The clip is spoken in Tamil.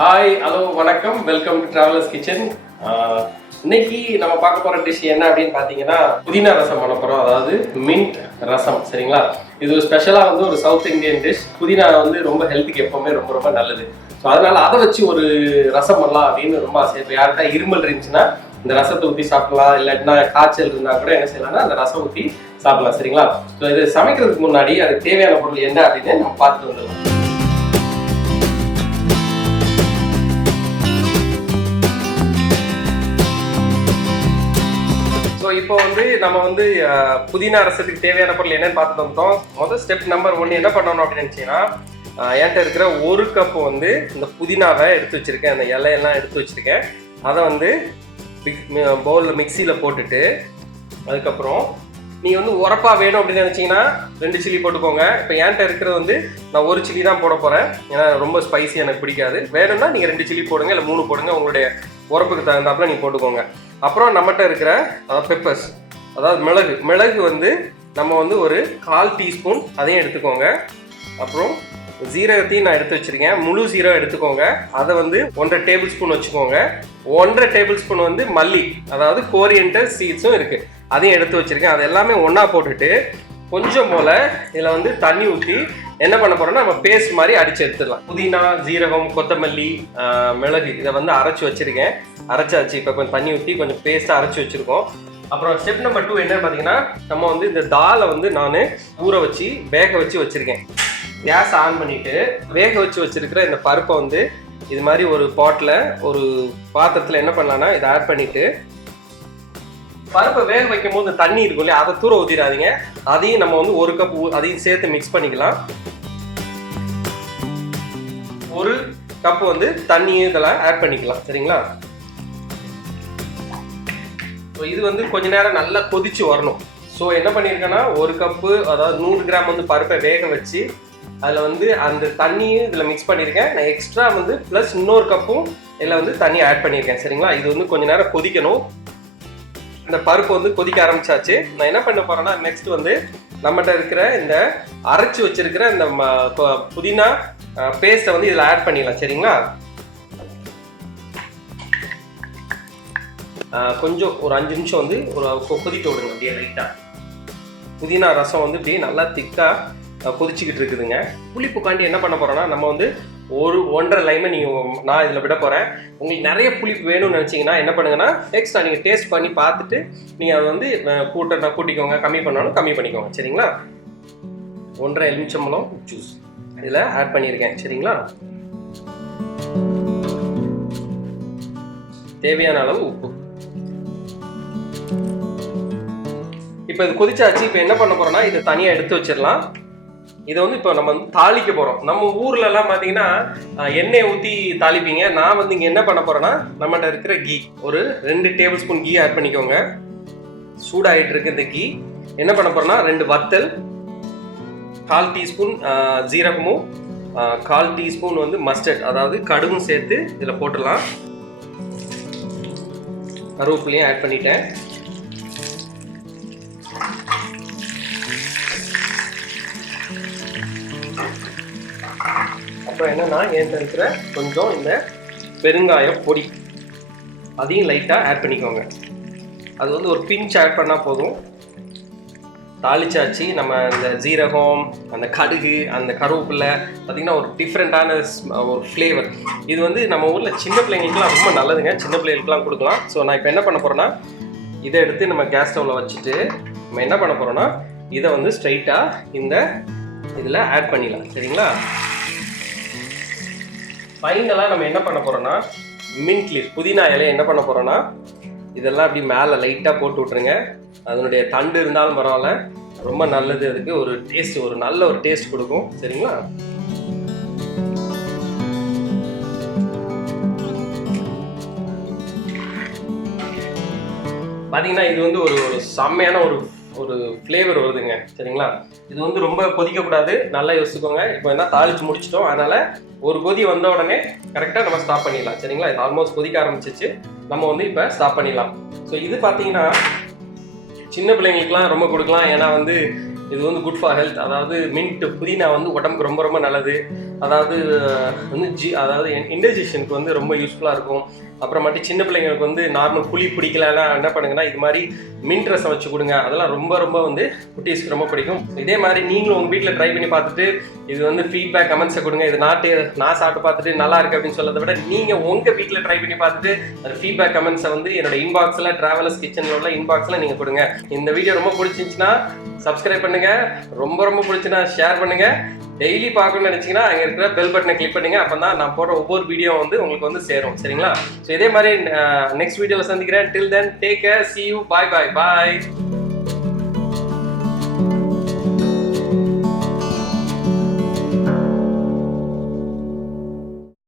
ஹாய் ஹலோ வணக்கம், வெல்கம் டு டிராவலர்ஸ் கிச்சன். இன்னைக்கு நம்ம பார்க்க போகிற டிஷ் என்ன அப்படின்னு பார்த்தீங்கன்னா புதினா ரசம் பண்ண போகிறோம். அதாவது மின்ட் ரசம். சரிங்களா? இது ஒரு ஸ்பெஷலாக வந்து ஒரு சவுத் இந்தியன் டிஷ். புதினா வந்து ரொம்ப ஹெல்த்துக்கு எப்போவுமே ரொம்ப ரொம்ப நல்லது. ஸோ அதனால அதை வச்சு ஒரு ரசம் பண்ணலாம் அப்படின்னு ரொம்ப ஆசை. இப்போ யார்கிட்ட இருமல் இருந்துச்சுன்னா இந்த ரசத்தை ஊற்றி சாப்பிடலாம். இல்லாட்டினா காய்ச்சல் இருந்தால் கூட என்ன செய்யலாம்னா அந்த ரசம் ஊற்றி சாப்பிடலாம். சரிங்களா? ஸோ இது சமைக்கிறதுக்கு முன்னாடி அதுக்கு தேவையான பொருள் என்ன அப்படின்னு நம்ம பார்த்துட்டு வந்துடலாம். ஸோ இப்போ வந்து நம்ம வந்து புதினா ரசத்துக்கு தேவையான பொருள் என்னன்னு பார்த்துட்டு வந்தோம். முதல் ஸ்டெப் நம்பர் 1 என்ன பண்ணணும் அப்படின்னு நினச்சிங்கன்னா, என்கிட்ட இருக்கிற 1 கப்பு வந்து இந்த புதினாவை எடுத்து வச்சுருக்கேன். அந்த இலையெல்லாம் எடுத்து வச்சுருக்கேன். அதை வந்து பவுலில் மிக்சியில் போட்டுட்டு, அதுக்கப்புறம் நீங்கள் வந்து உரப்பா வேணும் அப்படின்னு நினச்சிங்கன்னா 2 சில்லி போட்டுக்கோங்க. இப்போ என்கிட்ட இருக்கிறது வந்து நான் 1 சில்லி தான் போட போகிறேன். ஏன்னா ரொம்ப ஸ்பைசி எனக்கு பிடிக்காது. வேணும்னா நீங்கள் 2 சில்லி போடுங்க, இல்லை 3 போடுங்க. உங்களுடைய உரப்புக்கு தகுந்தாப்புல நீங்கள் போட்டுக்கோங்க. அப்புறம் நம்மகிட்ட இருக்கிற பெப்பர்ஸ், அதாவது மிளகு வந்து நம்ம வந்து ஒரு 1/4 டீஸ்பூன் அதையும் எடுத்துக்கோங்க. அப்புறம் ஜீரகத்தையும் நான் எடுத்து வச்சுருக்கேன். முழு ஜீரகம் எடுத்துக்கோங்க. அதை வந்து 1.5 டேபிள் ஸ்பூன் வச்சுக்கோங்க. 1.5 டேபிள் ஸ்பூன் வந்து மல்லி, அதாவது கோரியண்டர் சீட்ஸும் இருக்குது, அதையும் எடுத்து வச்சுருக்கேன். அது எல்லாமே ஒன்றா போட்டுட்டு கொஞ்சம் போல் இதில் வந்து தண்ணி ஊற்றி என்ன பண்ண போகிறோம்னா நம்ம பேஸ்ட் மாதிரி அடித்து எடுத்துடலாம். புதினா, ஜீரகம், கொத்தமல்லி, மிளகு இதை வந்து அரைச்சி வச்சுருக்கேன். அரைச்சாச்சு. இப்போ கொஞ்சம் தண்ணி ஊற்றி கொஞ்சம் பேஸ்ட்டாக அரைச்சி வச்சுருக்கோம். அப்புறம் ஸ்டெப் நம்பர் 2 என்னன்னு பார்த்தீங்கன்னா, நம்ம வந்து இந்த தாலை வந்து நான் ஊற வச்சு வேக வச்சு வச்சுருக்கேன். கேஸ் ஆன் பண்ணிவிட்டு வேக வச்சு வச்சுருக்கிற இந்த பருப்பை வந்து இது மாதிரி ஒரு பாட்டில், ஒரு பாத்திரத்தில் என்ன பண்ணலான்னா இதை ஆட் பண்ணிவிட்டு, பருப்பை வேக வைக்கும் போது தண்ணி இருக்கும் இல்லையா, அதை தூர ஊற்றிடாதீங்க. அதையும் நம்ம வந்து 1 கப் அதையும் சேர்த்து மிக்ஸ் பண்ணிக்கலாம். 1 கப் வந்து தண்ணியும் இதெல்லாம் ஆட் பண்ணிக்கலாம். சரிங்களா? ஸோ இது வந்து கொஞ்ச நேரம் நல்லா கொதிச்சு வரணும். ஸோ என்ன பண்ணியிருக்கேன்னா 1 கப்பு, அதாவது 100 கிராம் வந்து பருப்பை வேக வச்சு அதில் வந்து அந்த தண்ணியும் இதில் மிக்ஸ் பண்ணியிருக்கேன். நான் எக்ஸ்ட்ரா வந்து ப்ளஸ் இன்னொரு கப்பும் இதில் வந்து தண்ணி ஆட் பண்ணியிருக்கேன். சரிங்களா? இது வந்து கொஞ்ச நேரம் கொதிக்கணும். இந்த பருப்பு வந்து கொதிக்க ஆரம்பிச்சாச்சு. நான் என்ன பண்ண போகிறேன்னா, நெக்ஸ்ட் வந்து நம்மகிட்ட இருக்கிற இந்த அரைச்சி வச்சிருக்கிற இந்த புதினா பேஸ்ட்டை வந்து இதில் ஆட் பண்ணிடலாம். சரிங்களா? கொஞ்சம் ஒரு 5 நிமிஷம் வந்து ஒரு கொதிக்க விடுங்க. அப்படியே லைட்டாக புதினா ரசம் வந்து இப்படியே நல்லா திக்காக கொதிச்சுக்கிட்டு இருக்குதுங்க. புளிப்புக்காண்டி என்ன பண்ண போகிறோன்னா, நம்ம வந்து 1.5 லைமை நான் இதில் விட போகிறேன். உங்களுக்கு நிறைய புளிப்பு வேணும்னு நினச்சிங்கன்னா என்ன பண்ணுங்கன்னா, எக்ஸ்ட்ரா நீங்கள் டேஸ்ட் பண்ணி பார்த்துட்டு நீங்கள் அதை வந்து கூட்டிக்கோங்க, கம்மி பண்ணாலும் கம்மி பண்ணிக்கோங்க. சரிங்களா? 1.5 எலுமிச்சம்பழம் ஜூஸ் இதில் ஆட் பண்ணியிருக்கேன். சரிங்களா? தேவையான அளவு உப்பு. இப்போ இது கொதிச்சாச்சு. இப்போ என்ன பண்ண போகிறோன்னா, இதை தனியாக எடுத்து வச்சிடலாம். இதை வந்து இப்போ நம்ம வந்து தாளிக்க போகிறோம். நம்ம ஊர்லலாம் பார்த்தீங்கன்னா எண்ணெய் ஊற்றி தாளிப்பீங்க. நான் வந்து இங்கே என்ன பண்ண போகிறேன்னா, நம்மகிட்ட இருக்கிற கீ ஒரு 2 டேபிள் ஸ்பூன் கீ ஆட் பண்ணிக்கோங்க. சூடாகிட்டு இருக்கு இந்த கீ. என்ன பண்ண போகிறோன்னா, 2 வத்தல், 1/4 டீஸ்பூன் ஜீரகமும், 1/4 டீஸ்பூன் வந்து மஸ்டர்ட், அதாவது கடுகும் சேர்த்து இதில் போட்டுடலாம். கருவேப்பிலையும் ஆட் பண்ணிட்டேன். அப்புறம் என்னன்னா, என்கிட்ட இருக்கிற கொஞ்சம் இந்த பெருங்காயம் பொடி, அதையும் லைட்டாக ஆட் பண்ணிக்கோங்க. அது வந்து ஒரு பிஞ்ச் ஆட் பண்ணால் போதும். தாளிச்சாச்சு. நம்ம இந்த ஜீரகம், அந்த கடுகு, அந்த கருவேப்பிலை பார்த்திங்கன்னா ஒரு டிஃப்ரெண்ட்டான ஒரு ஃப்ளேவர். இது வந்து நம்ம ஊரில் சின்ன பிள்ளைங்களுக்குலாம் ரொம்ப நல்லதுங்க. சின்ன பிள்ளைங்களுக்குலாம் கொடுக்கலாம். ஸோ நான் இப்போ என்ன பண்ண போகிறேன்னா, இதை எடுத்து நம்ம கேஸ் ஸ்டவ்வில் வச்சுட்டு நம்ம என்ன பண்ண போகிறோன்னா, இதை வந்து ஸ்ட்ரைட்டாக இந்த இதில் ஆட் பண்ணிடலாம். சரிங்களா? ஃபைனலாக நம்ம என்ன பண்ண போகிறோன்னா, மின்ட் லீஃப், புதினா இலையை என்ன பண்ண போகிறோன்னா, இதெல்லாம் அப்படி மேலே லைட்டாக போட்டு விட்ருங்க. அதனுடைய தண்டு இருந்தாலும் பரவாயில்ல, ரொம்ப நல்லது. அதுக்கு ஒரு டேஸ்ட், ஒரு நல்ல ஒரு டேஸ்ட் கொடுக்கும். சரிங்களா? பார்த்தீங்கன்னா இது வந்து ஒரு செம்மையான ஒரு ஃப்ளேவர் வருதுங்க. சரிங்களா? இது வந்து ரொம்ப கொதிக்கக்கூடாது. நல்லா யோசிச்சுக்கோங்க. இப்போ என்ன தாளிச்சு முடிச்சிட்டோம். அதனால் ஒரு கொதி வந்த உடனே கரெக்டாக நம்ம ஸ்டாப் பண்ணிடலாம். சரிங்களா? இது ஆல்மோஸ்ட் கொதிக்க ஆரம்பிச்சிச்சு. நம்ம வந்து இப்போ ஸ்டாப் பண்ணிடலாம். ஸோ இது பார்த்தீங்கன்னா சின்ன பிள்ளைங்களுக்குலாம் ரொம்ப கொடுக்கலாம். ஏன்னா வந்து இது வந்து குட் ஃபார் ஹெல்த். அதாவது மின்ட் புதினா வந்து உடம்புக்கு ரொம்ப ரொம்ப நல்லது. அதாவது வந்து அதாவது இன்டைஜஷனுக்கு வந்து ரொம்ப யூஸ்ஃபுல்லாக இருக்கும். அப்புறமாட்டி சின்ன பிள்ளைங்களுக்கு வந்து நார்மல் புளி பிடிக்கலன்னா என்ன பண்ணுங்கன்னா இது மாதிரி மின்ட் ரசம் வச்சு கொடுங்க. அதெல்லாம் ரொம்ப ரொம்ப வந்து குட்டீஸ்க்கு ரொம்ப பிடிக்கும். இதே மாதிரி நீங்களும் உங்கள் வீட்டில் ட்ரை பண்ணி பார்த்துட்டு இது வந்து ஃபீட்பேக் கமெண்ட்ஸை கொடுங்க. இது நான் சாப்பிட்டு பார்த்துட்டு நல்லா இருக்கு அப்படின்னு சொல்லதை விட நீங்கள் உங்கள் வீட்டில் ட்ரை பண்ணி பார்த்துட்டு அந்த ஃபீட்பேக் கமெண்ட்ஸை வந்து என்னோட இன்பாக்ஸில் ட்ராவலர்ஸ் கிச்சனில் உள்ள இன்பாக்ஸில் நீங்கள் கொடுங்க. இந்த வீடியோ ரொம்ப பிடிச்சிருந்துச்சுன்னா சப்ஸ்கிரைப் பண்ணுங்க, ரொம்ப ரொம்ப பிடிச்சுன்னா ஷேர் பண்ணுங்க. டெய்லி பார்க்கணும்னு நினைச்சீங்கன்னா அங்கே இருக்கிற பெல் பட்டனை கிளிக் பண்ணுங்க. அப்போ தான் நான் போடுற ஒவ்வொரு வீடியோ வந்து உங்களுக்கு வந்து சேரும். சரிங்களா? ஸோ இதே மாதிரி நெக்ஸ்ட் வீடியோவில் சந்திக்கிறேன். Till then take care, see you, bye bye bye.